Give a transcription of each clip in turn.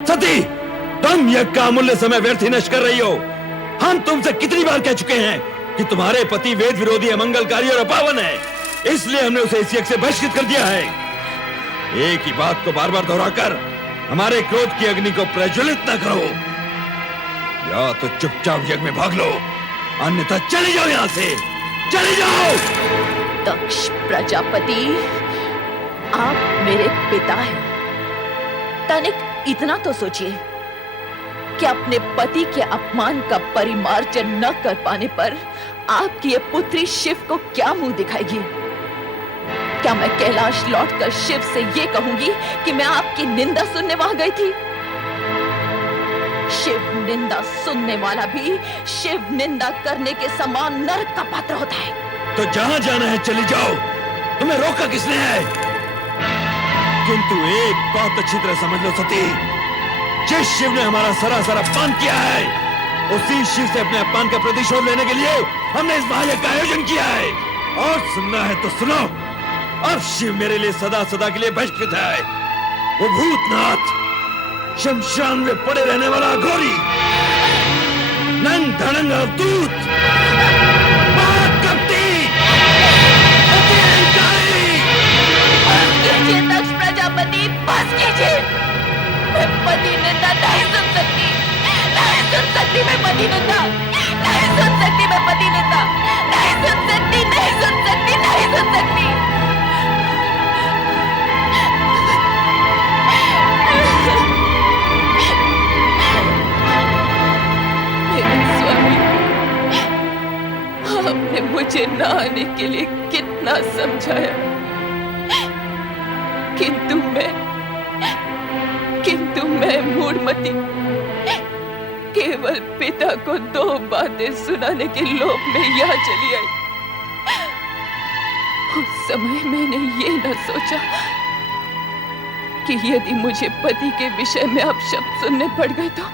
सती, तुम यज्ञ का अमूल्य समय व्यर्थ ही नष्ट कर रही हो। हम तुमसे कितनी बार कह चुके हैं कि तुम्हारे पति वेद विरोधी, अमंगलकारी और अपावन है, इसलिए हमने उसे इस यज्ञ से बहिष्कृत कर दिया है। एक ही बात को बार बार दोहराकर हमारे क्रोध की अग्नि को प्रज्वलित न करो, या तो चुपचाप यज्ञ में भाग लो, अन्यथा चले जाओ यहां से, चले जाओ। दक्ष प्रजापति, आप मेरे पिता हैं। तनिक इतना तो सोचिए कि अपने पति के अपमान का परिमार्जन न कर पाने पर आपकी ये पुत्री शिव को क्या मुंह दिखाएगी? क्या मैं कैलाश लौटकर शिव से ये कहूंगी कि मैं आपकी निंदा सुनने वहां गई थी? शिव निंदा सुनने वाला भी शिव निंदा करने के समान नरक का पात्र होता है। तो जहां जाना है चली जाओ, तुम्हें रोका किसने है? किंतु एक बात अच्छी तरह समझ लो सती, जिस शिव ने हमारा सरासर अपमान किया है, उसी शिव से अपने अपमान का प्रतिशोध लेने के लिए हमने इस महायज्ञ का आयोजन किया है। और सुनना है तो सुनो, अब शिव मेरे लिए सदा सदा के लिए बहिष्कृत है। वो भूतनाथ, शमशान में पड़े रहने वाला अघोरी, नंग धड़ंग अवधूत, दक्ष प्रजापति, बस कीजिए। मैं पति निंदा नहीं सुन सकती, नहीं सुन सकती मैं पति निंदा, नहीं सुन सकती मैं पति निंदा, नहीं सुन सकती, नहीं सुन सकती, नहीं सुन सकती। मेरे स्वामी, आपने मुझे न आने के लिए कितना समझाया, किंतु मैं मूढ़मती केवल पिता को दो बातें सुनाने के लोभ में यहाँ चली आई। उस समय मैंने ये न सोचा कि यदि मुझे पति के विषय में अपशब्द सुनने पड़ गए तो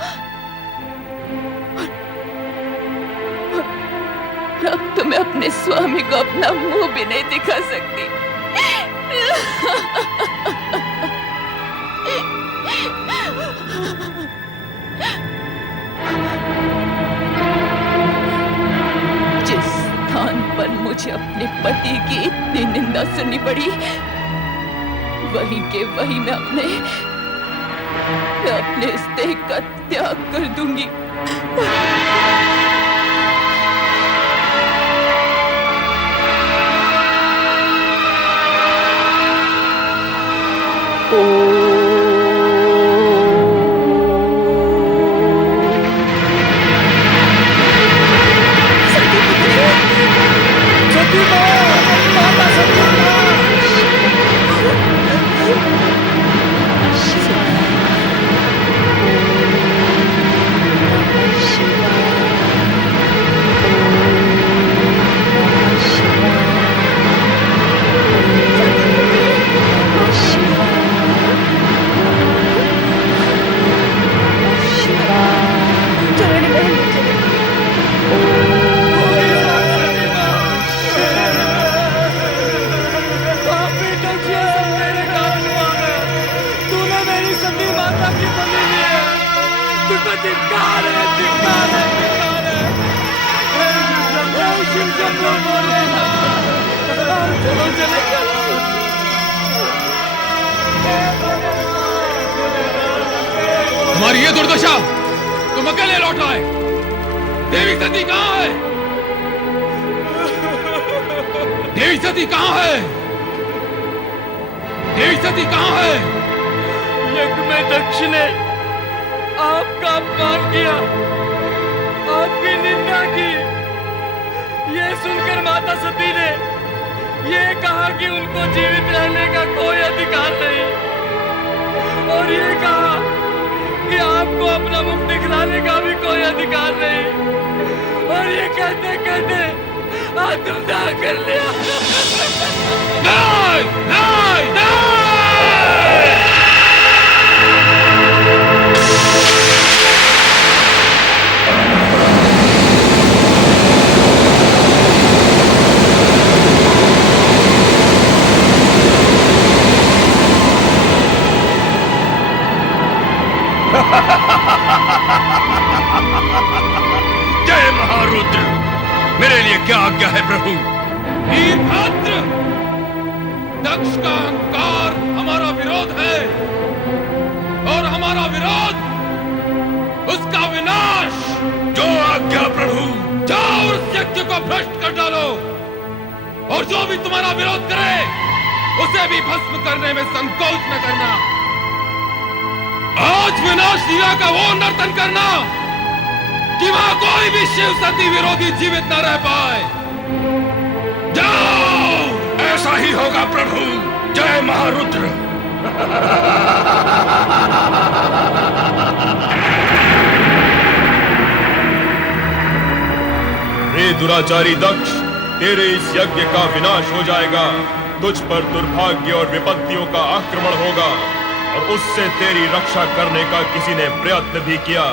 अब तो मैं अपने स्वामी को अपना मुंह भी नहीं दिखा सकती। जिस स्थान पर मुझे अपने पति की इतनी निंदा सुननी पड़ी, वहीं के वहीं मैं अपने इस देह का त्याग कर दूंगी। तुम्हारी ये दुर्दशा, तुम अकेले लौट आए। देवी सती कहाँ है? देवी सती कहाँ है? देवी सती कहाँ है? यज्ञ में दक्ष ने आपका अपमान किया, आपकी निंदा की। ये सुनकर माता सती ने ये कहा कि उनको जीवित रहने का कोई अधिकार नहीं, और ये कहा कि आपको अपना मुख दिखलाने का भी कोई अधिकार नहीं। और ये कहते कहते आत्मदाह कर लिया। नहीं, नहीं, नहीं! जय महारुद्र, मेरे लिए क्या आज्ञा है प्रभु? वीरभद्र, दक्ष का अहंकार हमारा विरोध है और हमारा विरोध उसका विनाश। जो आज्ञा प्रभु। जाओ और उस यज्ञ को भ्रष्ट कर डालो और जो भी तुम्हारा विरोध करे उसे भी भस्म करने में संकोच न करना। आज विनाश लीला का वो नर्तन करना कि वहां कोई भी शिव सती विरोधी जीवित न रह पाए। जाओ। ऐसा ही होगा प्रभु। जय महारुद्र। हे दुराचारी दक्ष, तेरे इस यज्ञ का विनाश हो जाएगा। तुझ पर दुर्भाग्य और विपत्तियों का आक्रमण होगा और उससे तेरी रक्षा करने का किसी ने प्रयत्न भी किया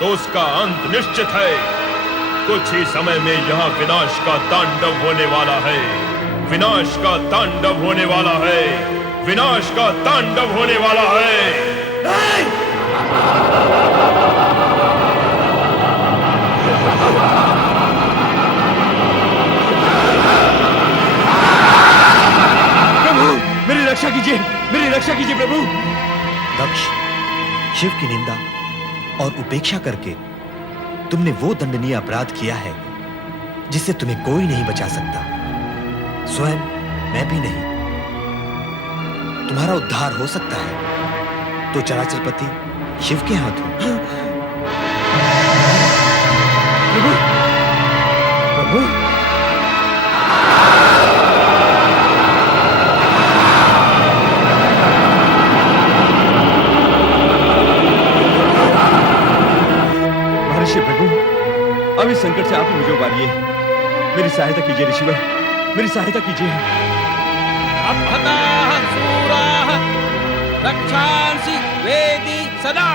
तो उसका अंत निश्चित है। कुछ ही समय में यहाँ विनाश का तांडव होने वाला है। विनाश का तांडव होने वाला है। विनाश का तांडव होने वाला है। मेरी रक्षा कीजिए, मेरी रक्षा कीजिए प्रभु। दक्ष, शिव की निंदा और उपेक्षा करके तुमने वो दंडनीय अपराध किया है जिससे तुम्हें कोई नहीं बचा सकता, स्वयं मैं भी नहीं। तुम्हारा उद्धार हो सकता है तो चराचरपति शिव के हाथ हो। प्रभु, प्रभु, प्रभु, अब इस संकट से आप मुझे उबारिए। मेरी सहायता कीजिए ऋषिवर, मेरी सहायता कीजिए। अपहताः शूराः रक्षांसि वेदी सदा।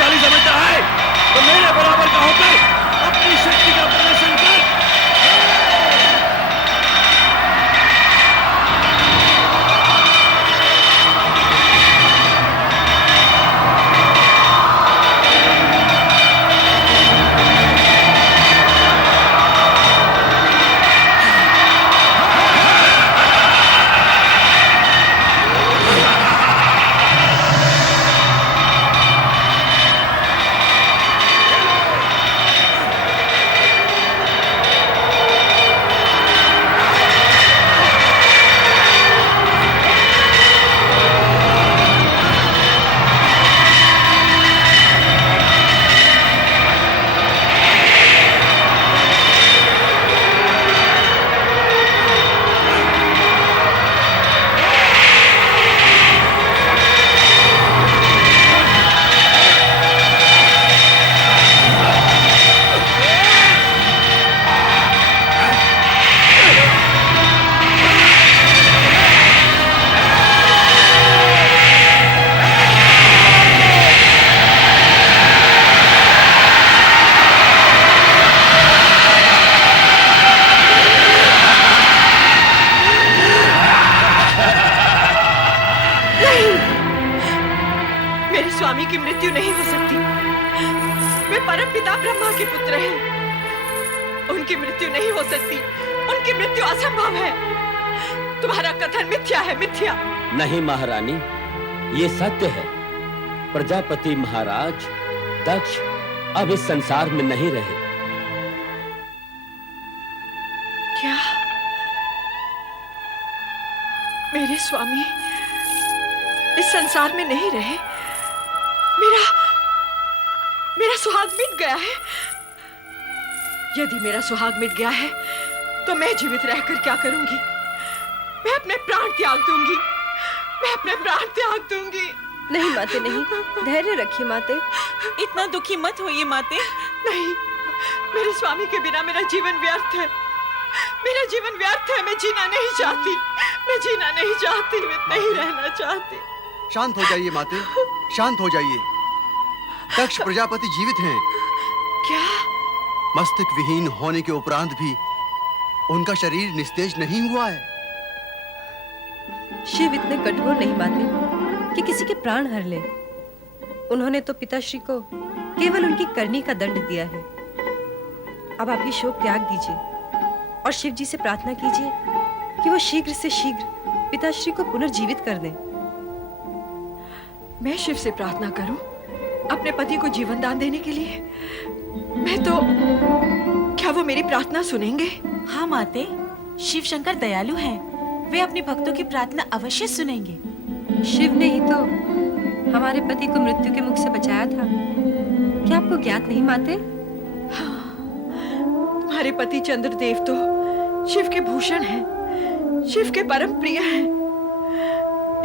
शक्तिशाली समझता है तो मेरे बराबर का होकर अपनी शक्ति का प्रदर्शन कर। स्वामी की मृत्यु नहीं हो सकती। वे परमपिता ब्रह्मा के पुत्र हैं। उनकी मृत्यु नहीं हो सकती। उनकी मृत्यु असंभव है। तुम्हारा कथन मिथ्या है, मिथ्या। नहीं महारानी, ये सत्य है। प्रजापति महाराज दक्ष अब इस संसार में नहीं रहे। क्या मेरे स्वामी इस संसार में नहीं रहे? मेरा सुहाग मिट गया है। यदि मेरा सुहाग मिट गया है तो मैं जीवित रहकर क्या करूंगी? मैं अपने प्राण त्याग दूंगी। मैं अपने प्राण त्याग दूंगी। नहीं माते, नहीं, धैर्य रखिए माते। इतना दुखी मत होइए माते। नहीं, मेरे स्वामी के बिना मेरा जीवन व्यर्थ है। मेरा जीवन व्यर्थ है। मैं जीना नहीं चाहती। मैं जीना नहीं चाहती। मैं नहीं रहना चाहती। शांत हो जाइए माते, शांत हो जाइए। दक्ष प्रजापति जीवित हैं। क्या? मस्तक विहीन होने के उपरांत भी उनका शरीर निस्तेज नहीं हुआ है। शिव इतने कठोर नहीं माते कि किसी के प्राण हर ले। उन्होंने तो पिताश्री को केवल उनकी करनी का दंड दिया है। अब आप ये शोक त्याग दीजिए और शिव जी से प्रार्थना कीजिए कि वो शीघ्र से शीघ्र पिताश्री को पुनर्जीवित कर दें। मैं शिव से प्रार्थना करूं अपने पति को जीवन दान देने के लिए? मैं तो, क्या वो मेरी प्रार्थना सुनेंगे? हाँ माते, शिव शंकर दयालु हैं। वे अपने भक्तों की प्रार्थना अवश्य सुनेंगे। शिव ने ही तो हमारे पति को मृत्यु के मुख से बचाया था। क्या आपको ज्ञात नहीं माते? हाँ, तुम्हारे पति चंद्रदेव तो शिव के भूषण हैं, शिव के परम प्रिय हैं।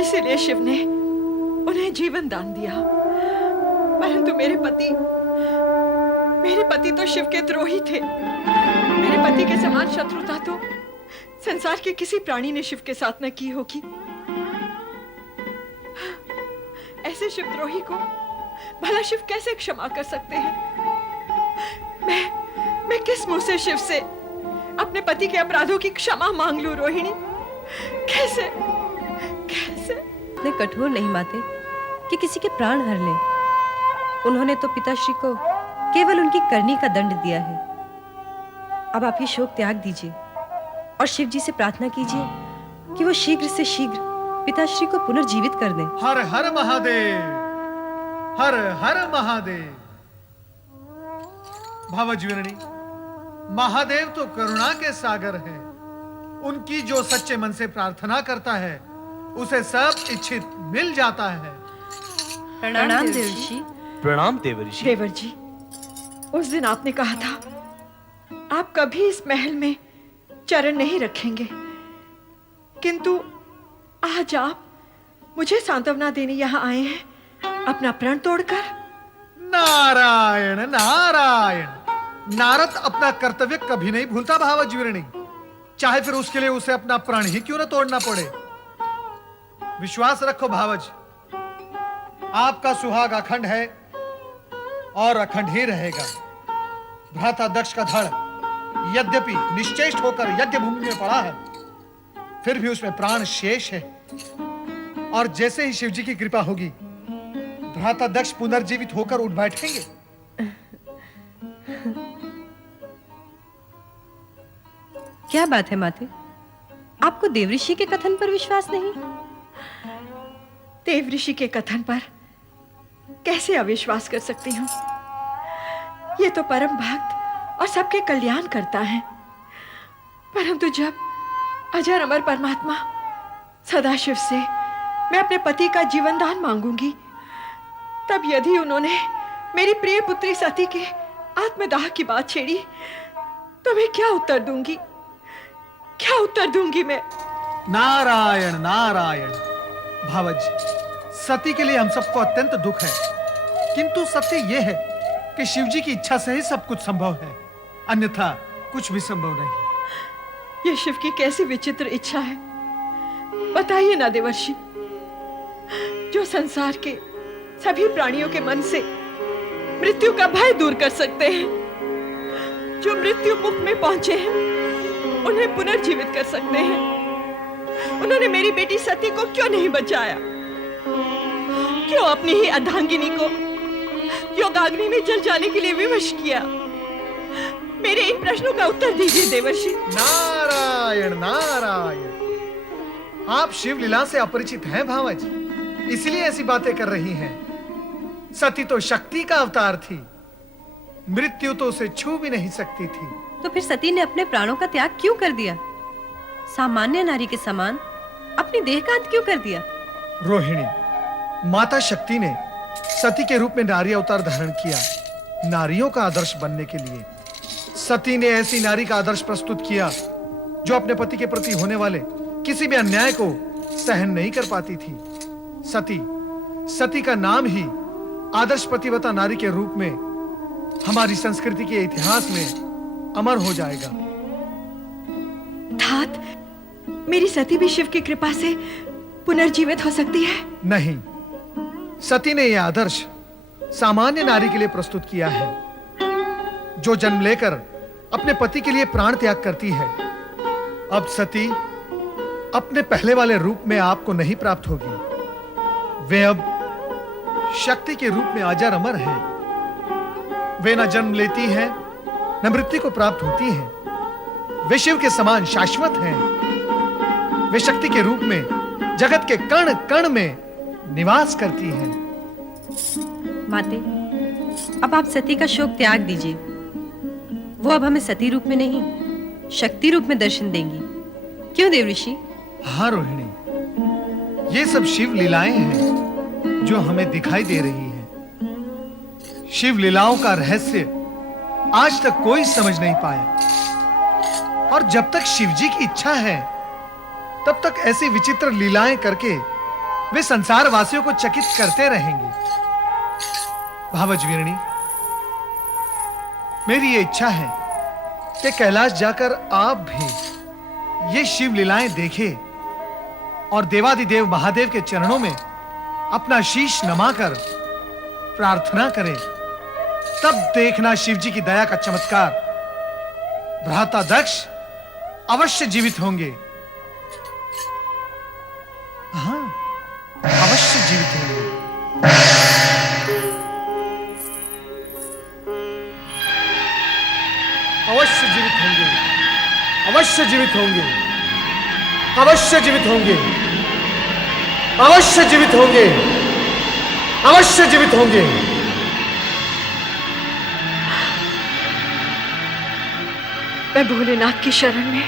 इसीलिए शिव ने उन्हें जीवन दान दिया। परंतु मेरे पति तो शिव के द्रोही थे। मेरे पति के समान शत्रुता तो संसार के किसी प्राणी ने शिव के साथ न की होगी। ऐसे शिवद्रोही को भला शिव कैसे क्षमा कर सकते हैं? मैं किस मुंह से शिव से अपने पति के अपराधों की क्षमा मांग लूं रोहिणी? कैसे? इतने कठोर नहीं माते कि किसी के प्राण हर ले। उन्होंने तो पिताश्री को केवल उनकी करनी का दंड दिया है। अब आप ये शोक त्याग दीजिए और शिव जी से प्रार्थना कीजिए कि वो शीघ्र से शीघ्र पिताश्री को पुनर्जीवित कर दें। हर हर महादेव, हर हर महादेव। भवज्वरणी, महादेव तो करुणा के सागर हैं। उनकी जो सच्चे मन से प्रार्थना करता है उसे सब इच्छित मिल जाता है। प्रणाम देवर्षि। प्रणाम देवर्षि। देवर जी, उस दिन आपने कहा था आप कभी इस महल में चरण नहीं रखेंगे, किंतु आज आप मुझे सांत्वना देने यहाँ आए हैं अपना प्रण तोड़कर। नारायण नारायण। नारद अपना कर्तव्य कभी नहीं भूलता भावज्वरणी, चाहे फिर उसके लिए उसे अपना प्राण ही क्यों न तोड़ना पड़े। विश्वास रखो भावज, आपका सुहाग अखंड है और अखंड ही रहेगा। भ्राता दक्ष का धड़ यद्यपि निश्चेष्ट होकर यज्ञ भूमि में पड़ा है, फिर भी उसमें प्राण शेष है। और जैसे ही शिव जी की कृपा होगी, भ्राता दक्ष पुनर्जीवित होकर उठ बैठेंगे। क्या बात है माते, आपको देवऋषि के कथन पर विश्वास नहीं? देवऋषि के कथन पर कैसे अविश्वास कर सकती हूँ? ये तो परम भक्त और सबके कल्याण करता है। परंतु जब अजर अमर परमात्मा सदाशिव से मैं अपने पति का जीवन दान मांगूंगी, तब यदि उन्होंने मेरी प्रिय पुत्री सती के आत्मदाह की बात छेड़ी, तो मैं क्या उत्तर दूंगी? क्या उत्तर दूंगी मैं? नारायण नारायण। भावज, सती के लिए हम सबको अत्यंत दुख है, किंतु सत्य यह है कि शिव जी की इच्छा से ही सब कुछ संभव है, अन्यथा कुछ भी संभव नहीं। ये शिव की कैसी विचित्र इच्छा है, बताइए ना देवर्षि। जो संसार के सभी प्राणियों के मन से मृत्यु का भय दूर कर सकते हैं, जो मृत्यु मुख में पहुंचे हैं, उन्हें पुनर्जीवित कर सकते हैं। उन्होंने मेरी बेटी सती को क्यों नहीं बचाया? क्यों अपनी ही अर्धांगिनी को योगाग्नि में जल जाने के लिए विवश किया? मेरे इन प्रश्नों का उत्तर दीजिए देवर्षि। नारायण नारायण। आप शिव लीला से अपरिचित हैं भावज, इसलिए ऐसी बातें कर रही हैं। सती तो शक्ति का अवतार थी, मृत्यु तो उसे छू भी नहीं सकती थी। तो फिर सती ने अपने प्राणों का त्याग क्यों कर दिया? सामान्य नारी के समान अपनी देह का अंत क्यों कर दिया? रोहिणी, माता शक्ति ने सती के रूप में नारी अवतार धारण किया, नारियों का आदर्श बनने के लिए। सती ने ऐसी नारी का आदर्श प्रस्तुत किया जो अपने पति के प्रति होने वाले किसी भी अन्याय को सहन नहीं कर पाती थी। सती का नाम ही आदर्श पतिव्रता नारी के रूप में हमारी संस्कृति के इतिहास में अमर हो जाएगा। तात, मेरी सती भी शिव की कृपा से पुनर्जीवित हो सकती है? नहीं, सती ने यह आदर्श सामान्य नारी के लिए प्रस्तुत किया है, जो जन्म लेकर अपने पति के लिए प्राण त्याग करती है। अब सती अपने पहले वाले रूप में आपको नहीं प्राप्त होगी। वे अब शक्ति के रूप में अजर अमर हैं। वे न जन्म लेती हैं, न मृत्यु को प्राप्त होती हैं। वे शिव के समान शाश्वत हैं। वे शक्ति के रूप में जगत के कण कण में निवास करती हैं। माते, अब आप सती का शोक त्याग दीजिए। वो अब हमें सती रूप में नहीं, शक्ति रूप में दर्शन देंगी। क्यों देवऋषि? हाँ रोहिणी, ये सब शिव लीलाएं हैं जो हमें दिखाई दे रही हैं। शिव लीलाओं का रहस्य आज तक कोई समझ नहीं पाया, और जब तक शिव जी की इच्छा है, तब तक ऐसी विचित्र लीलाएं करके वे संसार वासियों को चकित करते रहेंगे। भावज वीरणी, मेरी ये इच्छा है कि कैलाश जाकर आप भी ये शिव लीलाएं देखें और देवादिदेव महादेव के चरणों में अपना शीश नमाकर प्रार्थना करें। तब देखना शिव जी की दया का चमत्कार। भ्राता दक्ष अवश्य जीवित होंगे। हाँ, अवश्य जीवित होंगे। अवश्य जीवित होंगे। अवश्य जीवित होंगे। अवश्य जीवित होंगे। अवश्य जीवित होंगे। अवश्य जीवित होंगे। मैं भोलेनाथ की शरण में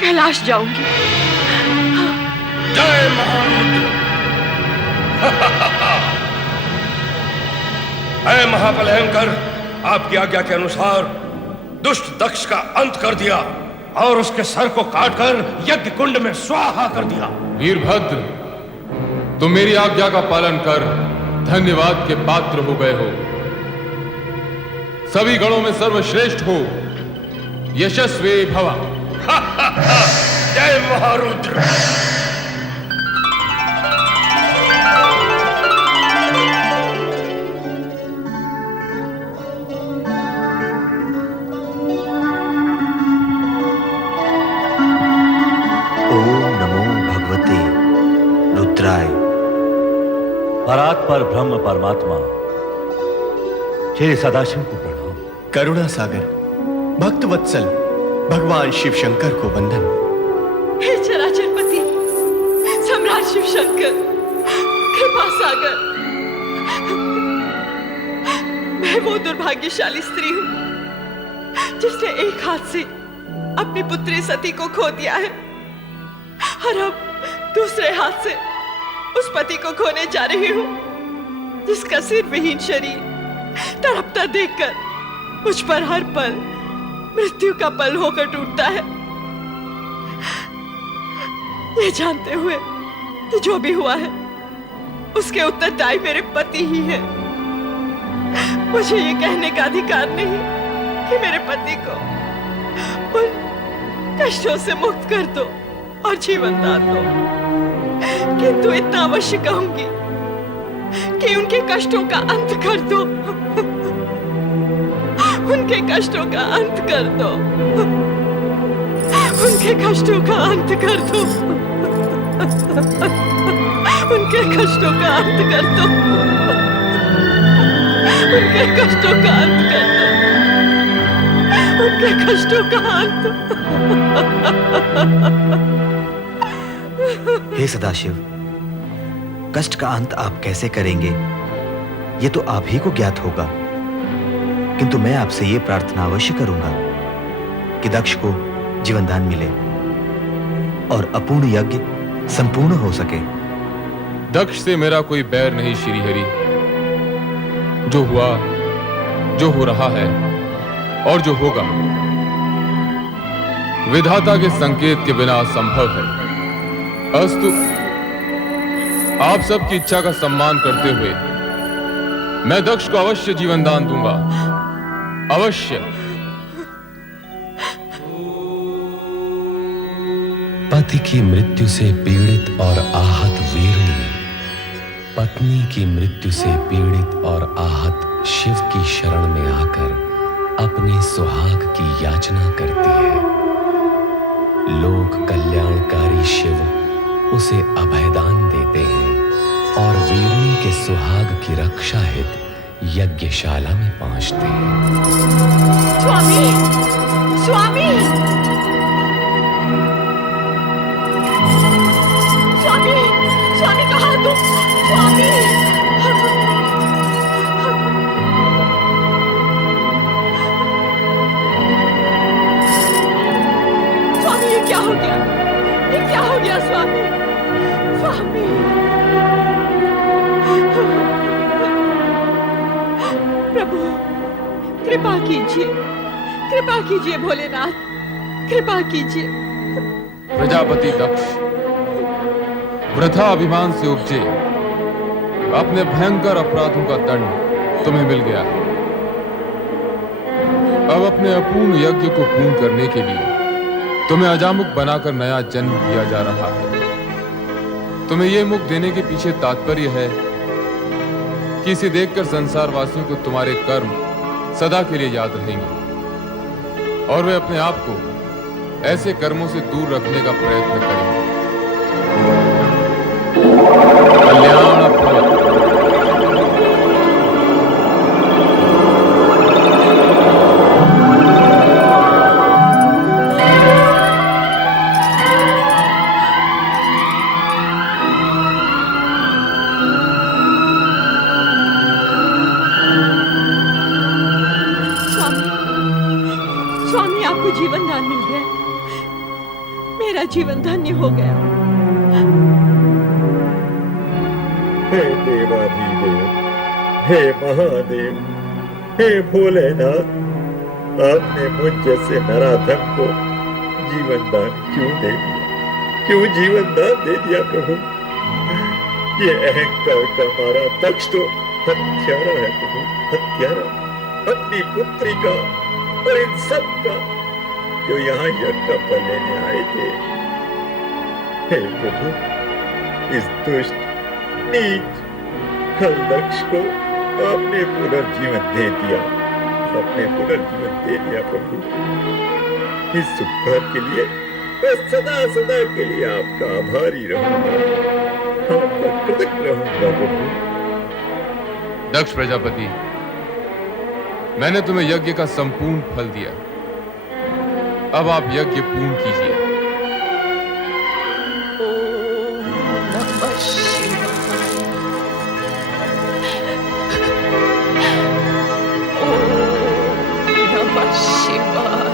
कैलाश जाऊंगी। जय महारुद्र। है महाबलयंकर, आपकी आज्ञा के अनुसार दुष्ट दक्ष का अंत कर दिया और उसके सर को काटकर यज्ञ कुंड में स्वाहा कर दिया। वीरभद्र, तुम मेरी आज्ञा का पालन कर धन्यवाद के पात्र हो गए हो। सभी गणों में सर्वश्रेष्ठ हो, यशस्वी भवा। जय महारुद्र। परात पर ब्रह्म परमात्मा श्री सदाशिव को प्रणाम। करुणा सागर, भक्त वत्सल भगवान शिव शंकर को वंदन। हे चराचरपति, सम्राट शिव शंकर, कृपा सागर, मैं वो दुर्भाग्यशाली स्त्री हूं जिसने एक हाथ से अपनी पुत्री सती को खो दिया है और अब दूसरे हाथ से उस पति को खोने जा रही हूं जिसका सिर विहीन शरीर तड़पता देखकर मुझ पर हर पल मृत्यु का पल होकर टूटता है। ये जानते हुए कि जो भी हुआ है उसके उत्तरदायी मेरे पति ही है, मुझे ये कहने का अधिकार नहीं कि मेरे पति को उन कष्टों से मुक्त कर दो और जीवन दान दो, किंतु इतना अवश्य कहूंगी कि उनके कष्टों का अंत कर दो, उनके कष्टों का अंत कर दो, उनके कष्टों का अंत कर दो, उनके कष्टों का अंत कर दो, उनके कष्टों का अंत कर दो, उनके कष्टों का अंत। हे सदाशिव, कष्ट का अंत आप कैसे करेंगे ये तो आप ही को ज्ञात होगा, किंतु मैं आपसे ये प्रार्थना अवश्य करूंगा कि दक्ष को जीवनदान मिले और अपूर्ण यज्ञ संपूर्ण हो सके। दक्ष से मेरा कोई बैर नहीं श्री हरि। जो हुआ, जो हो रहा है और जो होगा विधाता के संकेत के बिना असंभव है। अस्तु, आप सबकी इच्छा का सम्मान करते हुए मैं दक्ष को अवश्य जीवन दान दूंगा, अवश्य। पति की मृत्यु से पीड़ित और आहत वीरणी पत्नी की मृत्यु से पीड़ित और आहत शिव की शरण में आकर अपने सुहाग की याचना करती है। लोक कल्याणकारी शिव उसे अभयदान देते हैं और वीरणी के सुहाग की रक्षा हित यज्ञशाला में पहुंचते हैं। स्वामी, स्वामी, स्वामी, स्वामी कहाँ तुम? स्वामी, स्वामी, ये क्या हो गया? ये क्या हो गया स्वामी? स्वामी, प्रभु कृपा कीजिए, कृपा कीजिए भोलेनाथ, कृपा कीजिए। प्रजापति दक्ष वृथा अभिमान से उपजे अपने भयंकर अपराधों का दंड तुम्हें मिल गया है। अब अपने अपूर्ण यज्ञ को पूर्ण करने के लिए तुम्हें अजामुख बनाकर नया जन्म दिया जा रहा है। तुम्हें यह मुख देने के पीछे तात्पर्य है कि इसे देखकर संसार वासियों को तुम्हारे कर्म सदा के लिए याद रहेंगे और वे अपने आप को ऐसे कर्मों से दूर रखने का प्रयत्न करेंगे। कल्याण प्रवत। स्वामी, आपको जीवन दान मिल गया, मेरा जीवन धन्य हो गया। हे देवाधिदेव, हे महादेव, हे भोलेनाथ, आपने मुझ जैसे नराधम को जीवन दान क्यों दे दिया? क्यों जीवन दान दे दिया प्रभु? ये अहंकार का मारा दक्ष तो हत्यारा है प्रभु, हत्यारा। अपनी पुत्री का और इन सब का जो यहाँ यज्ञ का फल लेने आए थे। हे प्रभु, इस दुष्ट नीच खल दक्ष को आपने पुनर्जीवन दे दिया, आपने पुनर्जीवन दे दिया प्रभु। इस उपकार के लिए मैं सदा सदा के लिए आपका आभारी रहूंगा, आपका कृतज्ञ रहूंगा प्रभु। दक्ष प्रजापति, मैंने तुम्हें यज्ञ का संपूर्ण फल दिया। अब आप यज्ञ पूर्ण कीजिए। नमः शिवाय। ओम नमः शिवाय।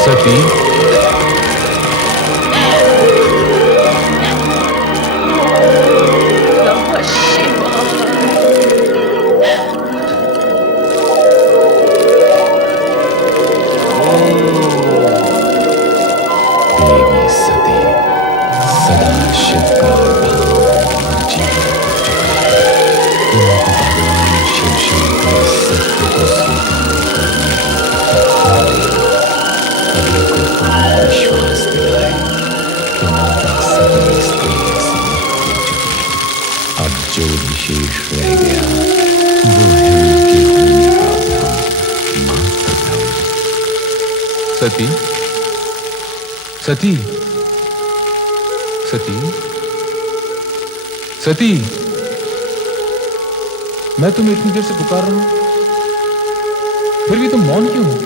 सती, देवी सती सदा शिव का धाम जीवित कर चुका है। तुमको भगवान शिव शंकर सत्य को स्वीकार करने की अभी को पूर्ण विश्वास दिलाए कि माता सती स्त्री समाप्त हो चुकी है। अब जो विशेष रह गया वो है उनके होने का भ्रम, मात्र भ्रम। सती, सती, सती, सती, मैं तुम्हें इतनी देर से पुकार रहा हूं, फिर भी तुम मौन क्यों हो?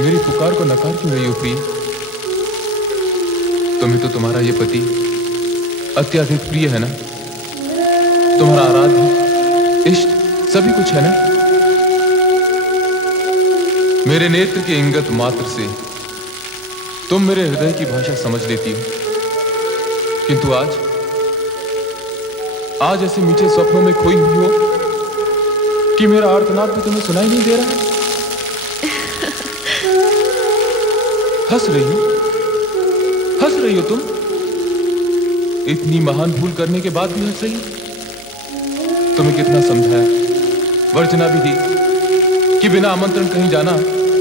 मेरी पुकार को नकार क्यों रही हो प्रिय? तुम्हें तो तुम्हारा ये पति अत्यधिक प्रिय है ना? तुम्हारा आराध्य, इष्ट सभी कुछ है ना? मेरे नेत्र के इंगत मात्र से तुम मेरे हृदय की भाषा समझ लेती हो, किंतु आज ऐसे मीठे स्वप्नों में खोई हुई हो कि मेरा आर्तनाद भी तुम्हें सुनाई नहीं दे रहा है। हंस रही हो तुम? इतनी महान भूल करने के बाद भी हंस रही हो? तुम्हें कितना समझाया, वर्जना भी दी कि बिना आमंत्रण कहीं जाना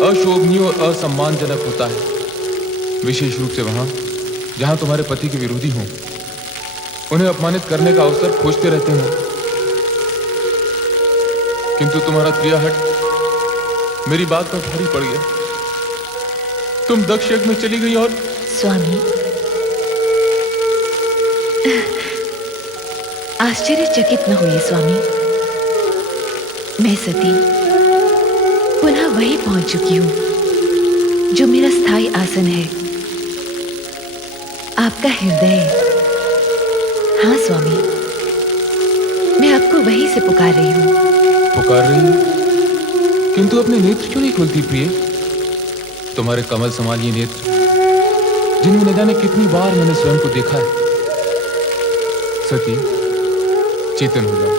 अशोभनीय और असम्मानजनक होता है, विशेष रूप से वहां जहां तुम्हारे पति के विरोधी हों, उन्हें अपमानित करने का अवसर खोजते रहते हो। किंतु तुम्हारा क्रियाहट मेरी बात पर भारी पड़ गया। तुम दक्ष यज्ञ में चली गई और स्वामी, आश्चर्यचकित न होइए स्वामी। मैं सती पुनः वही पहुंच चुकी हूं जो मेरा स्थायी आसन है, आपका हृदय। हाँ स्वामी, मैं आपको वहीं से पुकार रही हूं। पुकार रही हूं, किंतु अपने नेत्र क्यों नहीं खोलती प्रिय? तुम्हारे कमल समान ये नेत्र, जिनमें न जाने कितनी बार मैंने स्वयं को देखा है। सती, चेतन हो जाओ,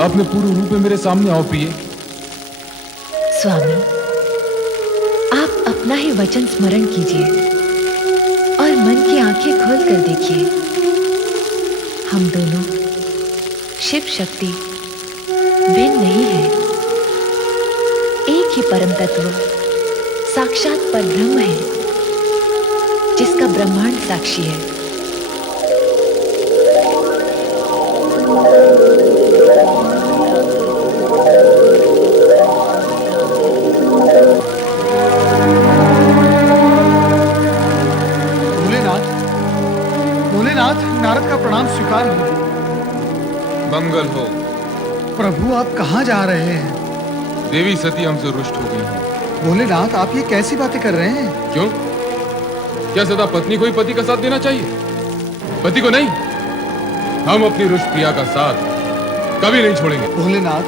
अपने पूर्ण रूप में मेरे सामने आओ प्रिय। स्वामी, आप अपना ही वचन स्मरण कीजिए और मन की आंखें खोल कर देखिए। हम दोनों शिव शक्ति भिन्न नहीं है, एक ही परम तत्व साक्षात परब्रह्म है, जिसका ब्रह्मांड साक्षी है। भोलेनाथ, नारद का प्रणाम स्वीकार हो। मंगल हो। प्रभु, आप कहाँ जा रहे हैं? देवी सती हमसे रुष्ट हो गई है। भोलेनाथ, आप ये कैसी बातें कर रहे हैं? क्यों? क्या सदा पत्नी को ही पति का साथ देना चाहिए, पति को नहीं? हम अपनी रुष्ट प्रिया का साथ कभी नहीं छोड़ेंगे। भोलेनाथ,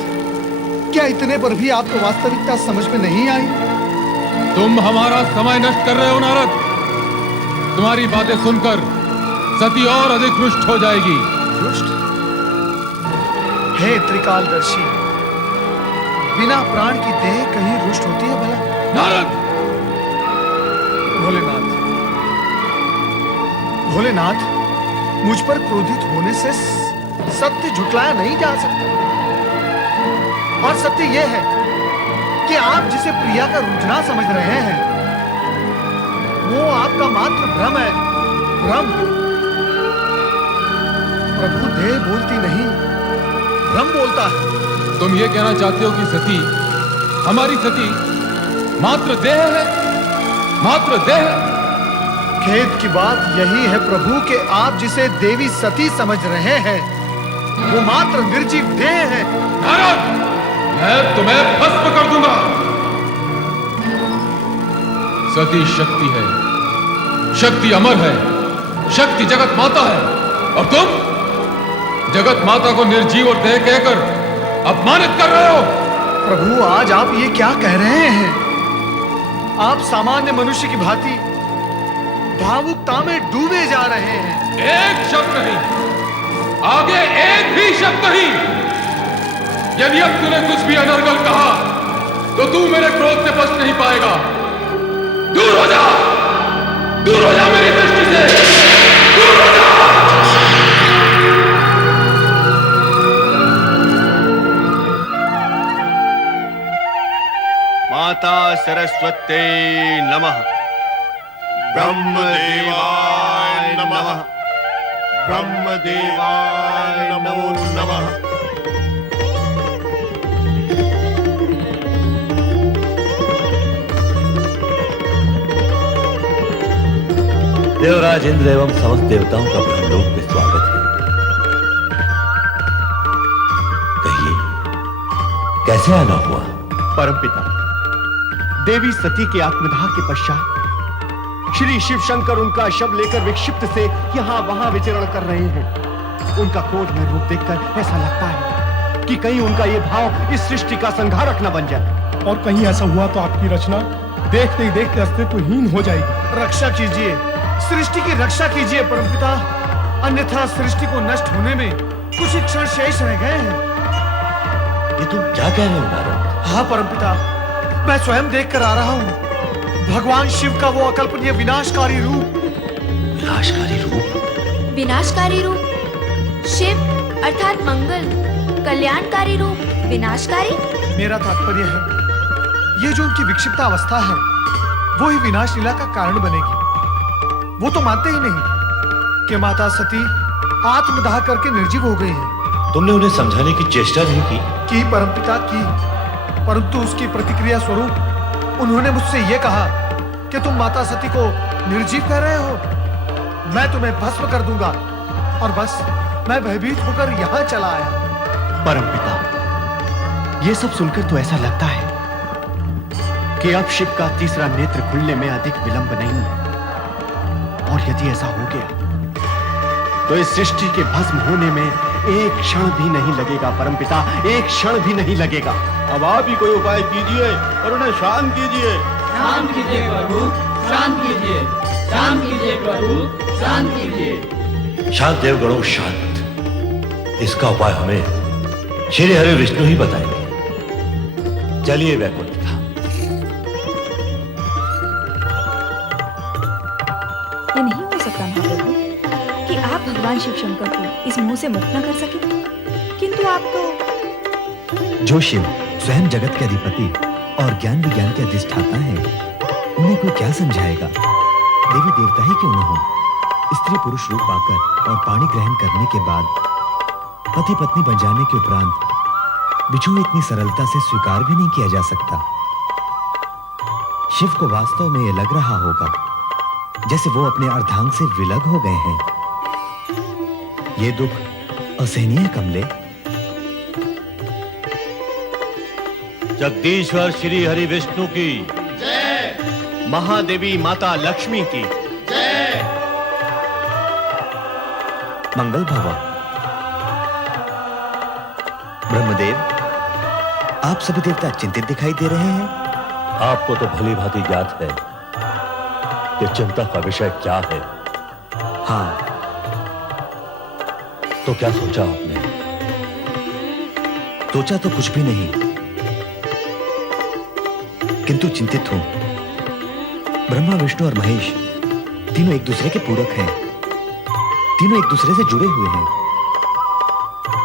क्या इतने पर भी आपको वास्तविकता समझ में नहीं आई? तुम हमारा समय नष्ट कर रहे हो नारद। तुम्हारी बातें सुनकर सती और अधिक रुष्ट हो जाएगी। रुष्ट? हे त्रिकालदर्शी, बिना प्राण की देह कहीं रुष्ट होती है भला? नारद! भोलेनाथ, भोलेनाथ, मुझ पर क्रोधित होने से सत्य झुटलाया नहीं जा सकता। और सत्य यह है कि आप जिसे प्रिया का रुझान समझ रहे हैं वो आपका मात्र भ्रम है, भ्रम। प्रभु देह बोलती नहीं, भ्रम बोलता है। तुम ये कहना चाहते हो कि सती, हमारी सती मात्र देह है, मात्र देह? खेद की बात यही है प्रभु कि आप जिसे देवी सती समझ रहे हैं वो मात्र निर्जीव देह है। नारद, मैं तुम्हें भस्म कर दूंगा। सती शक्ति है, शक्ति अमर है, शक्ति जगत माता है, और तुम जगत माता को निर्जीव और देह कहकर अपमानित कर रहे हो। प्रभु, आज आप ये क्या कह रहे हैं? आप सामान्य मनुष्य की भांति भावुकता में डूबे जा रहे हैं। एक शब्द नहीं, आगे एक भी शब्द नहीं। यदि अब तूने कुछ भी अनर्गल कहा तो तू मेरे क्रोध से बच नहीं पाएगा। दूर हो जा, दूर हो जा मेरी दृष्टि से, दूर हो जा। माता सरस्वती नमः। ब्रह्मदेवाय नमः। ब्रह्मदेवाय नमो नमः। देवराज इंद्र एवं समस्त देवताओं का ब्रह्मलोक में स्वागत है। कहिए, कैसे आना हुआ? परमपिता, देवी सती के आत्मदाह के पश्चात श्री शिव शंकर उनका शव लेकर विक्षिप्त से यहाँ वहां विचरण कर रहे हैं। उनका क्रोध में रूप देखकर ऐसा लगता है कि कहीं उनका ये भाव इस सृष्टि का संहारक न बन जाए। और कहीं ऐसा हुआ तो आपकी रचना देखते ही देखते अस्तित्वहीन हो जाएगी। रक्षा कीजिए, सृष्टि की रक्षा कीजिए परमपिता, अन्यथा सृष्टि को नष्ट होने में कुछ ही क्षण शेष रह गए हैं। ये तुम क्या कह रहे हो नारद? हाँ परमपिता, मैं स्वयं देख कर आ रहा हूँ भगवान शिव का वो अकल्पनीय विनाशकारी रूप। विनाशकारी रूप? विनाशकारी रूप? शिव अर्थात मंगल, कल्याणकारी रूप विनाशकारी? मेरा तात्पर्य है ये जो उनकी विक्षिप्त अवस्था है वो ही विनाश लीला का कारण बनेगी। वो तो मानते ही नहीं कि माता सती आत्मदाह करके निर्जीव हो गई है। तुमने उन्हें समझाने की चेष्टा नहीं की? परमपिता की, परंतु उसकी प्रतिक्रिया स्वरूप उन्होंने मुझसे यह कहा कि तुम माता सती को निर्जीव कह रहे हो, मैं तुम्हें भस्म कर दूंगा। और बस मैं भयभीत होकर यहां चला आया। परमपिता, ये सब सुनकर तो ऐसा लगता है कि अब शिव का तीसरा नेत्र खुलने में अधिक विलंब नहीं है। और यदि ऐसा हो गया तो इस सृष्टि के भस्म होने में एक क्षण भी नहीं लगेगा परमपिता, एक क्षण भी नहीं लगेगा। अब आप ही कोई उपाय कीजिए और उन्हें शांत कीजिए। शांत कीजिए प्रभु, शांत कीजिए, शांत कीजिए प्रभु, शांत कीजिए। शांत देवगणों, शांत। इसका उपाय हमें श्री हरि विष्णु ही बताएंगे। चलिए वैकुंठ धाम। ये नहीं हो सकता महाप्रभु कि आप भगवान शिव शंकर को इस मोह से मुक्त न कर सके, किंतु आप तो। जो शिव स्वयं जगत के अधिपति और ज्ञान विज्ञान के अधिष्ठाता है, उन्हें कोई क्या समझाएगा? देवी देवता ही क्यों न हो, स्त्री पुरुष रूप पाकर और पाणी ग्रहण करने के बाद पति पत्नी बन जाने के उपरांत बिछोह इतनी सरलता से स्वीकार भी नहीं किया जा सकता। शिव को वास्तव में यह लग रहा होगा जैसे वो अपने अर्धांग से विलग हो गए हैं। ये दुख असहनीय है कमले। जगदीश्वर श्री हरि विष्णु की जय। महादेवी माता लक्ष्मी की जय। मंगल भव। ब्रह्मदेव, आप सभी देवता चिंतित दिखाई दे रहे हैं। आपको तो भली भांति ज्ञात है कि चिंता का विषय क्या है। हाँ, तो क्या सोचा आपने? सोचा तो कुछ भी नहीं, किंतु चिंतित हूं। ब्रह्मा, विष्णु और महेश तीनों एक दूसरे के पूरक हैं, तीनों एक दूसरे से जुड़े हुए हैं।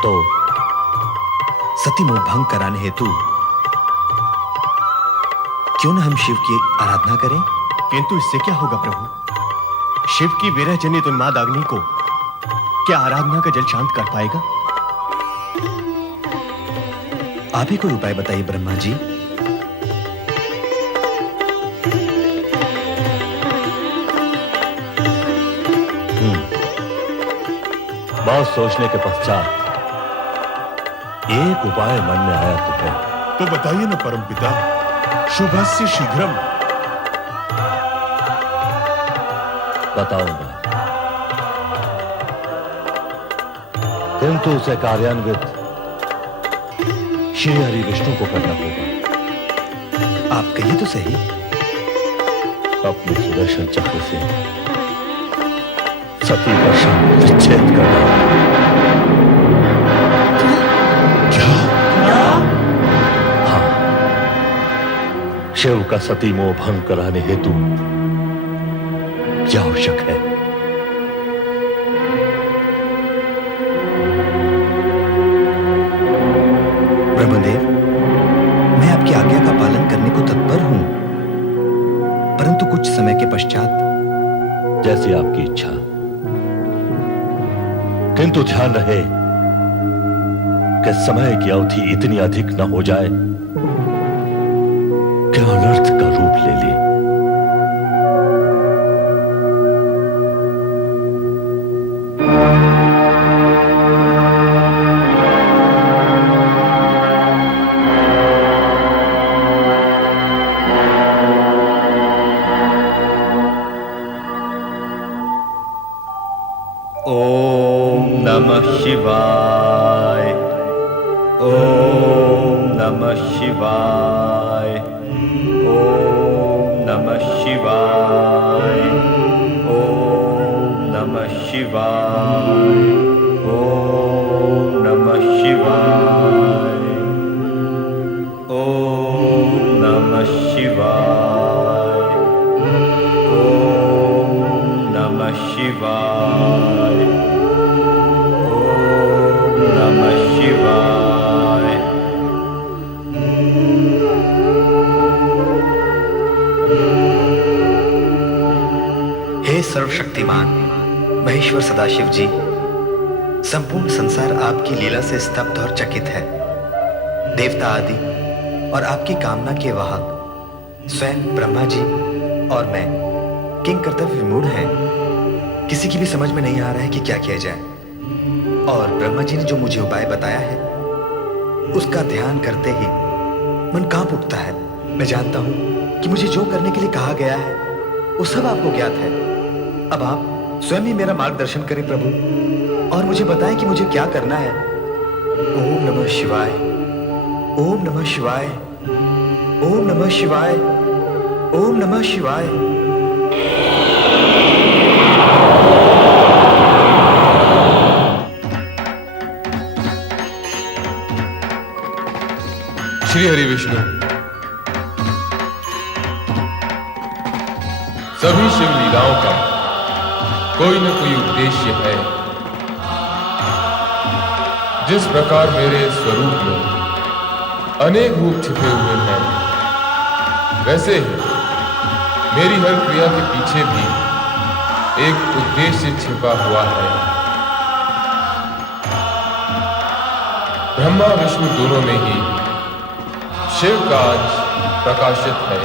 तो सती मोह भंग कराने हेतु क्यों न हम शिव की आराधना करें? किंतु इससे क्या होगा प्रभु? शिव की विरह जनित उन्माद अग्नि को क्या आराधना का जल शांत कर पाएगा? आप ही कोई उपाय बताइए ब्रह्मा जी। बहुत सोचने के पश्चात एक उपाय मन में आया तुम्हें। तो बताइए ना परमपिता, शुभस्य शीघ्रम। बताऊंगा, किंतु उसे कार्यान्वित श्री हरि विष्णु को करना होगा। आप कहिए तो सही। अपने सुदर्शन चक्र से सती का शव विच्छेद करना। हाँ, शिव का सती मोह भंग कराने हेतु क्या आवश्यक है? ब्रह्मदेव, मैं आपकी आज्ञा का पालन करने को तत्पर हूं, परंतु कुछ समय के पश्चात। जैसी आपकी इच्छा, किंतु ध्यान रहे कि समय की अवधि इतनी अधिक न हो जाए कि अनर्थ का रूप ले ले। ओम नमः शिवाय। ओम नमः शिवाय। ओम नमः शिवाय। ओम नमः शिवाय। ओम नमः शिवाय। ओम नमः शिवाय। ओम नमः शिवाय। ओम नमः शिवाय। हे सर्वशक्तिमान महेश्वर सदाशिव जी, संपूर्ण संसार आपकी लीला से स्तब्ध और चकित है। देवता आदि और आपकी कामना के वाहक स्वयं ब्रह्मा जी और मैं किंग कर्तव्य विमूढ़ हैं। किसी की भी समझ में नहीं आ रहा है कि क्या किया जाए। और ब्रह्मा जी ने जो मुझे उपाय बताया है, उसका ध्यान करते ही मन कांप उठता है। मैं जानता हूं कि मुझे जो करने के लिए कहा गया है वो सब आपको ज्ञात है। अब आप स्वयं ही मेरा मार्गदर्शन करें प्रभु, और मुझे बताएं कि मुझे क्या करना है। ओम नमः शिवाय। ओम नमः शिवाय। ओम नमः शिवाय। ओम नमः शिवाय। श्री हरि विष्णु, सभी शिव लीलाओं का कोई न कोई उद्देश्य है। जिस प्रकार मेरे स्वरूप में अनेक रूप छिपे हुए हैं, वैसे ही मेरी हर क्रिया के पीछे भी एक उद्देश्य छिपा हुआ है। ब्रह्मा विष्णु दोनों में ही शिव का अंश प्रकाशित है।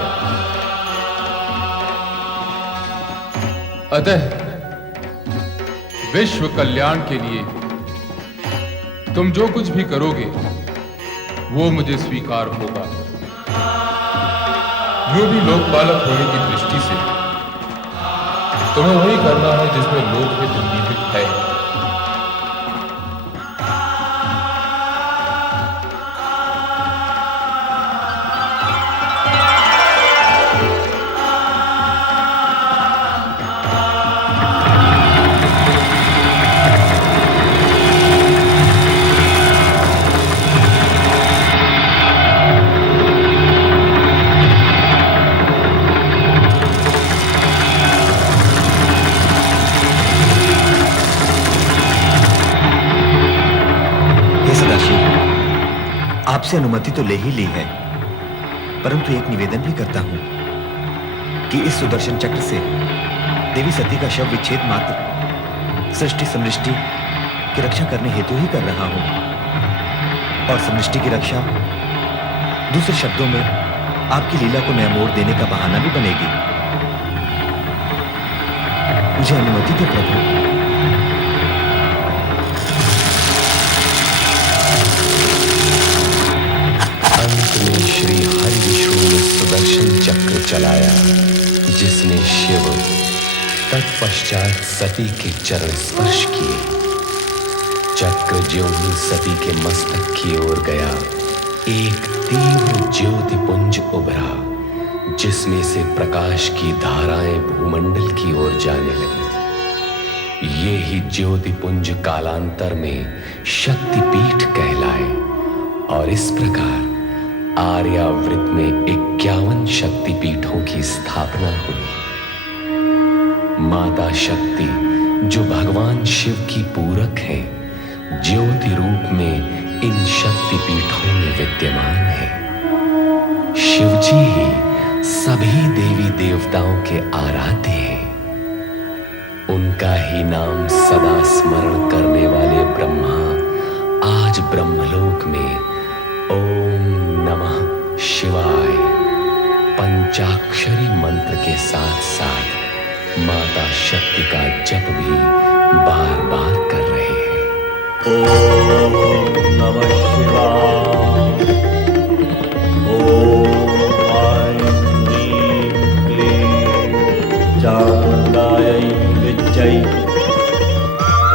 अतः विश्व कल्याण के लिए तुम जो कुछ भी करोगे वो मुझे स्वीकार होगा। यूं भी लोकपालक होने की दृष्टि से तुम्हें वही करना है जिसमें लोकहित निहित है। आपसे अनुमति तो ले ही ली है, परंतु एक निवेदन भी करता हूं कि इस सुदर्शन चक्र से देवी सती का शव विच्छेद मात्र सृष्टि समृष्टि की रक्षा करने हेतु ही कर रहा हूं, और समृष्टि की रक्षा दूसरे शब्दों में आपकी लीला को नया मोड़ देने का बहाना भी बनेगी। मुझे अनुमति दे प्रभु। अंत में श्री हरि विष्णु ने सुदर्शन चक्र चलाया, जिसने शिव तत्पश्चात सती के चरण स्पर्श किए। चक्र ज्यों ही सती के मस्तक की ओर गया, एक तीव्र ज्योतिपुंज उभरा, जिसमें से प्रकाश की धाराएं भूमंडल की ओर जाने लगी। ये ही ज्योतिपुंज कालांतर में शक्तिपीठ कहलाए, और इस प्रकार आर्यावृत में 51 शक्तिपीठों की स्थापना हुई। माता शक्ति, जो भगवान शिव की पूरक है, ज्योति रूप में इन शक्तिपीठों में विद्यमान है। शिवजी ही सभी देवी देवताओं के आराध्य हैं। उनका ही नाम सदा स्मरण करने वाले ब्रह्मा आज ब्रह्मलोक में ओम नमः शिवाय पंचाक्षरी मंत्र के साथ साथ माता शक्ति का जप भी बार बार कर रहे हैं। ओम नमः शिवाय, ओम ऐं ह्रीं क्लीं चामुण्डायै विद्महे,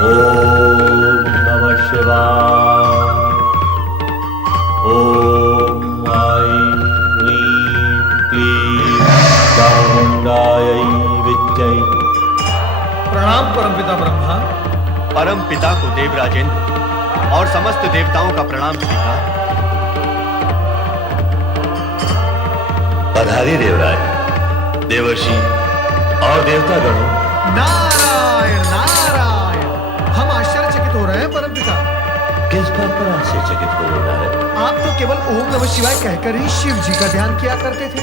ओम नमः शिवाय, ओम ऐं ह्रीं क्लीं चामुण्डायै विद्महे। प्रणाम परमपिता ब्रह्मा। परम पिता को देवराजेंद्र और समस्त देवताओं का प्रणाम स्वीकार। पधारिए देवराज, देवर्षि और देवतागणों। नारायण नारायण, हम आश्चर्यचकित हो रहे हैं परमपिता। किस बात पर आश्चर्यचकित हो रहे हैं? आप तो केवल ओम नमः शिवाय कहकर ही शिव जी का ध्यान किया करते थे,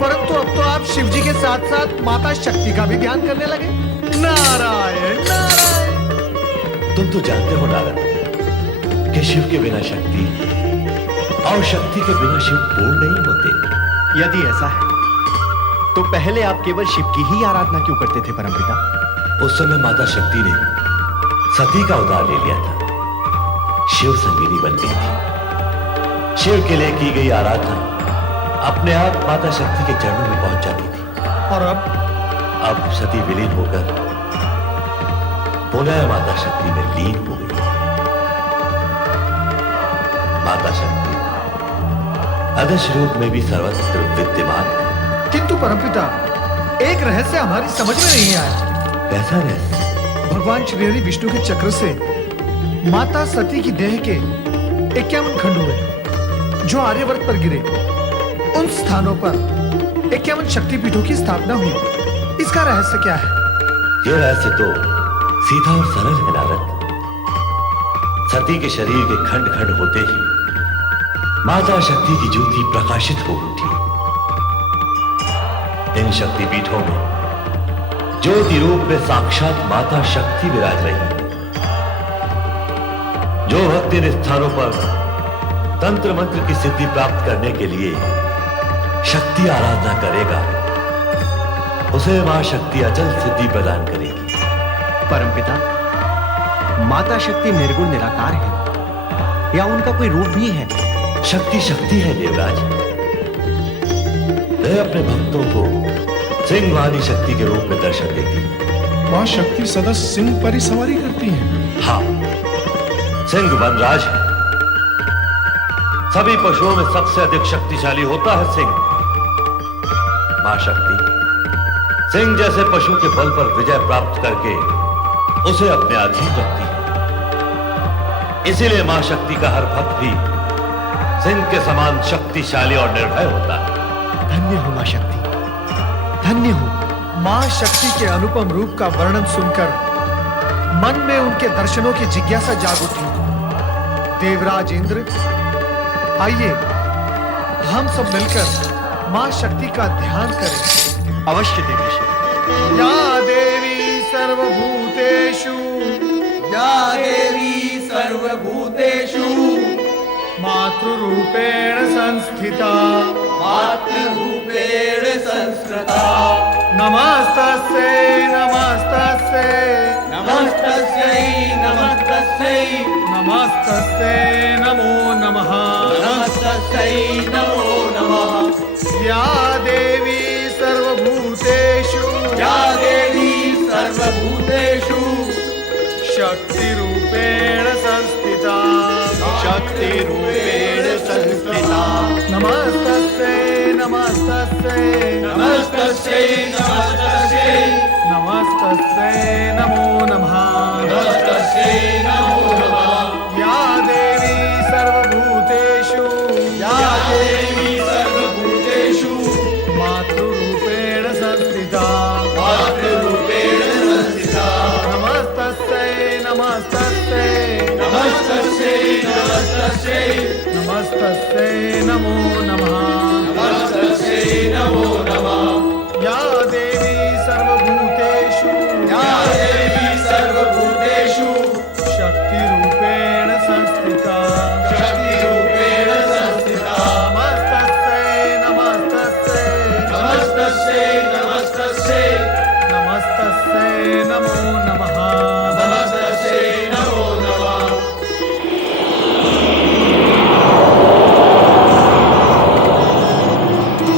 परंतु अब तो आप शिव जी के साथ साथ माता शक्ति का भी ध्यान करने लगे। नारायण नारायण। तुम तो जानते हो नारद कि शिव के बिना शक्ति और शक्ति के बिना शिव पूर्ण नहीं होते। यदि ऐसा है तो पहले आप केवल शिव की ही आराधना क्यों करते थे परमपिता? उस समय माता शक्ति ने सती का अवतार ले लिया था, शिव संगिनी बन गई थी। शिव के लिए की गई आराधना अपने आप माता शक्ति के चरणों में पहुंच जाती थी। और अब सती विलीन होकर पुनः माता शक्ति में लीन हो गई। माता शक्ति अदृश्य रूप में भी सर्वत्र विद्यमान है। किंतु परमपिता, एक रहस्य हमारी समझ में नहीं आया। कैसा रहस्य? भगवान श्री हरि विष्णु के चक्र से माता सती की देह के 51 खंड हुए, जो आर्यवर्त पर गिरे। उन स्थानों पर 51 शक्तिपीठों की स्थापना हुई। इसका रहस्य क्या है? यह रहस्य तो सीधा और सरल है नारद। सती के शरीर के खंड खंड होते ही माता शक्ति की ज्योति प्रकाशित हो उठी। इन शक्तिपीठों में ज्योति रूप में साक्षात माता शक्ति विराज रही है। जो भक्त इन स्थानों पर तंत्र मंत्र की सिद्धि प्राप्त करने के लिए शक्ति आराधना करेगा, उसे मां शक्ति अचल सिद्धि प्रदान करेगी। परमपिता, माता शक्ति निर्गुण निराकार है या उनका कोई रूप भी है? शक्ति शक्ति है देवराज। वह अपने भक्तों को सिंह वाली शक्ति के रूप में दर्शन देती है। मां शक्ति सदा सिंह पर ही सवारी करती है। हाँ, सिंह वनराज है। सभी पशुओं में सबसे अधिक शक्तिशाली होता है सिंह। मां शक्ति सिंह जैसे पशु के बल पर विजय प्राप्त करके उसे अपने अधीन रखती है। इसीलिए मां शक्ति का हर भक्त भी सिंह के समान शक्तिशाली और निर्भय होता है। धन्य हो मां शक्ति, धन्य हो। मां शक्ति के अनुपम रूप का वर्णन सुनकर मन में उनके दर्शनों की जिज्ञासा जाग उठी। देवराज इंद्र आइए हम सब मिलकर माँ शक्ति का ध्यान करें। अवश्य देवी शक्ति। या देवी सर्वभूतेषु, या देवी सर्वभूतेषु मातृरूपेण संस्थिता, मातृरूपेण संस्कृता। नमस्तस्यै नमस्तस्यै नमस्तस्यै नमस्तस्यै नमस्तस्यै नमो नमः, नमस्तस्यै नमो नमः। या देवी सर्वभूतेषु, या देवी सर्वभूतेषु शक्तिरूपेण संस्थिता, शक्तिरूपेण संस्थिता। नमस्तस्यै नमस्तस्यै नमस्तस्यै नमस्तस्यै नमस्तस्यै नमो नमः, नमस्तस्यै नमो नमः। या देवी सर्वभूतेषु, या देवी सर्वभूतेषु मातृरूपेण संस्थिता, मातृरूपेण संस्थिता। नमस्तस्यै नमस्तस्यै नमस्तस्यै नमस्तस्यै नमस्तस्यै नमो नमः, नमस्तस्यै नमो नमः। या देवी सर्वभूतेषु, या देवी सर्वभूतेषु शक्तिरूपेण संस्थिता, शक्तिरूपेण संस्थिता। नमस्तस्यै नमस्तस्यै नमस्तस्यै नमस्तस्यै नमस्तस्यै नमो नमः, नमस्तस्यै नमो नमः।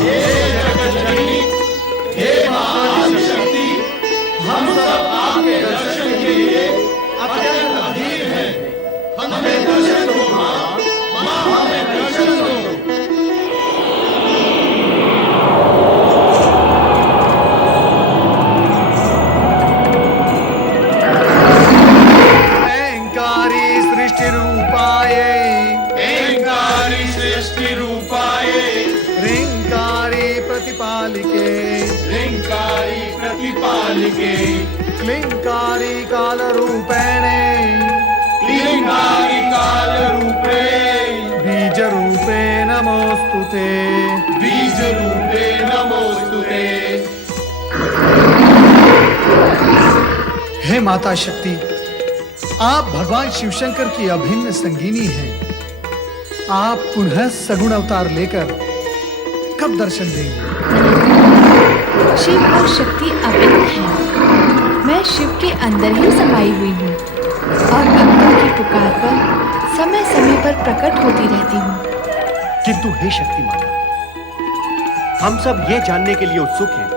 हे जगज्जननी, हे महान शक्ति, हम सब आपके दर्शन के लिए अत्यंत अधीर हैं। हमें दर्शन दो माँ, माँ हमें दर्शन दो। ह्रींकारी सृष्टिरूपायै, ह्रींकारी सृष्टिरूपायै, ह्रींकारी प्रतिपालिके, ह्रींकारी प्रतिपालिके, क्लींकारी कालरूपेणे, क्लींकारी कालरूपे, बीजरूपे नमोस्तुते, बीजरूपे नमोस्तुते। हे माता शक्ति, आप भगवान शिवशंकर की अभिन्न संगिनी हैं। आप पुनः सगुण अवतार लेकर कब दर्शन देंगे? शिव और शक्ति अभिन्न हैं। मैं शिव के अंदर ही समाई हुई हूँ और भक्तों की पुकार पर समय समय पर प्रकट होती रहती हूँ। किंतु हे शक्ति माता, हम सब ये जानने के लिए उत्सुक हैं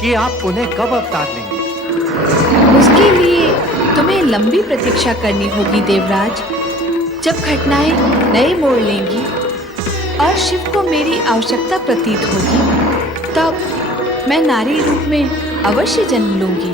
कि आप पुनः कब अवतार लेंगे। उसके लिए तुम्हें लंबी प्रतीक्षा करनी होगी देवराज। जब घटनाएं नए मोड़ लेंगी और शिव को मेरी आवश्यकता प्रतीत होगी, तब मैं नारी रूप में अवश्य जन्म लूंगी।